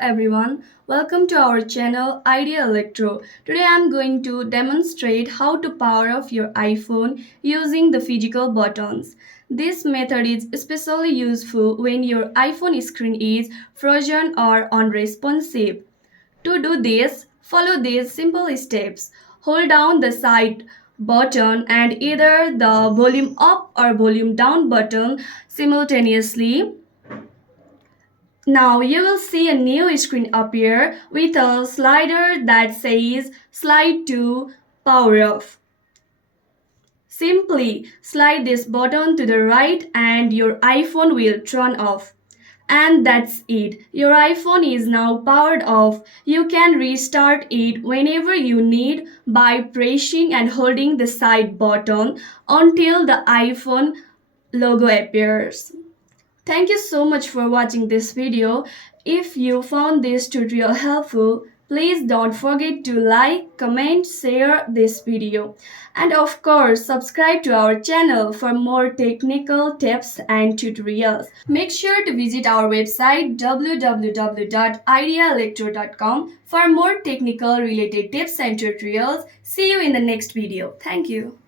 everyone, welcome to our channel Idea Electro. Today I am going to demonstrate how to power off your iPhone using the physical buttons. This method is especially useful when your iPhone screen is frozen or unresponsive. To do this, follow these simple steps. Hold down the side button and either the volume up or volume down button simultaneously. Now you will see a new screen appear with a slider that says slide to power off. Simply slide this button to the right and your iPhone will turn off. And that's it. Your iPhone is now powered off. You can restart it whenever you need by pressing and holding the side button until the iPhone logo appears. Thank you so much for watching this video. If you found this tutorial helpful, please don't forget to like, comment, share this video. And of course, subscribe to our channel for more technical tips and tutorials. Make sure to visit our website www.ideaelectro.com for more technical related tips and tutorials. See you in the next video. Thank you.